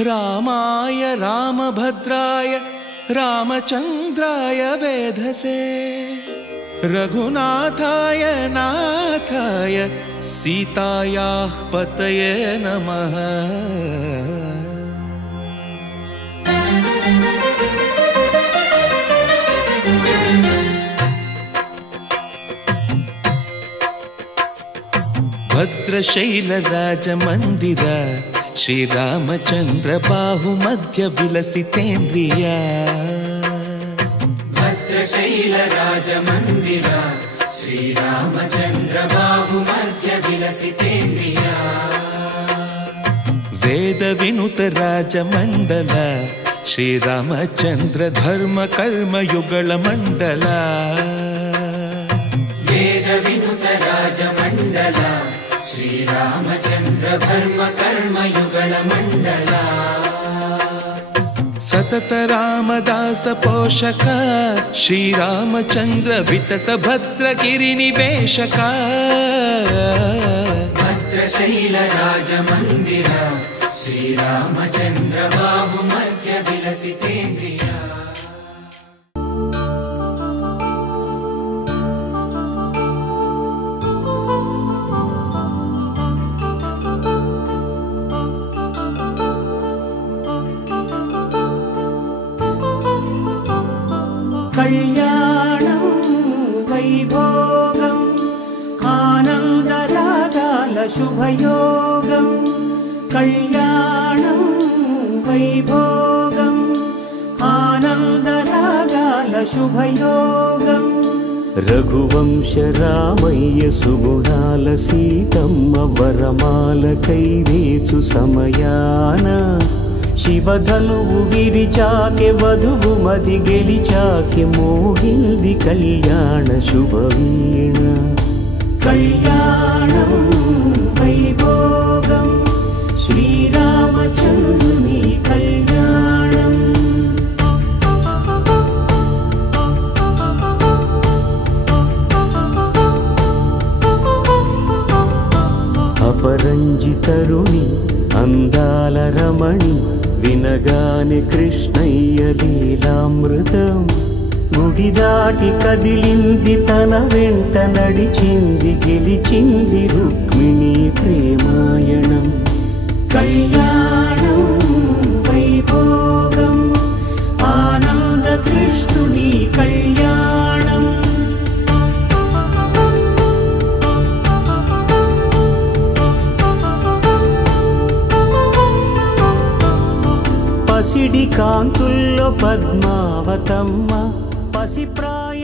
रामाय रामभद्राय रामचन्द्राय वेधसे रघुनाथाय नाथाय सीतायाः पतये नमः। भद्रशैलराजमन्दिर श्रीरामचन्द्र बाहुमध्य विलसितेन्द्रिया। भद्रशैलराजमन्दिर श्रीरामचन्द्र बाहुमध्य विलसितेन्द्रिया। वेदविनुत राजमण्डल श्रीरामचन्द्र धर्म कर्म युगल मण्डल। वेदविनुत राजमण्डल श्रीरामचन्द्र धर्म कर्म युगल मण्डल। सतत रामदास पोषक श्रीरामचन्द्र वितत भद्रगिरिनिवेशक। भद्रशैलराजमन्दिर श्रीरामचन्द्र बाहुमध्य विलसितेन्द्रिया। कल्याणं वैभोगम् आनन्दरागाल शुभयोगं। कल्याणं वैभोगम् आनन्दरागाल शुभयोगम्। रघुवंश रामय्य सुगुणाल सीतम्म वरमाल कैवेचु समयान। शिवधनुवु विरिचाके वधुवु मदि गेलिचाके मोहिंदी कल्याण शुभवीण। कल्याणं वैभोगं श्रीरामचन्द्रुनि कल्याणम्। अपरञ्जितरुणि अंदाल रमणि विनगाने कृष्णय्य लीलामृतं। गुడి దాటి కదిలింది తన వెంట నడిచింది గెలిచింది రుక్మిణి ప్రేమాయణం। కళ్యాణం వైభోగం ఆనంద కృష్ణుని కళ్యాణం। పసిడి కాంతుల్లో పద్మావతమ్మ పసిప్రాయ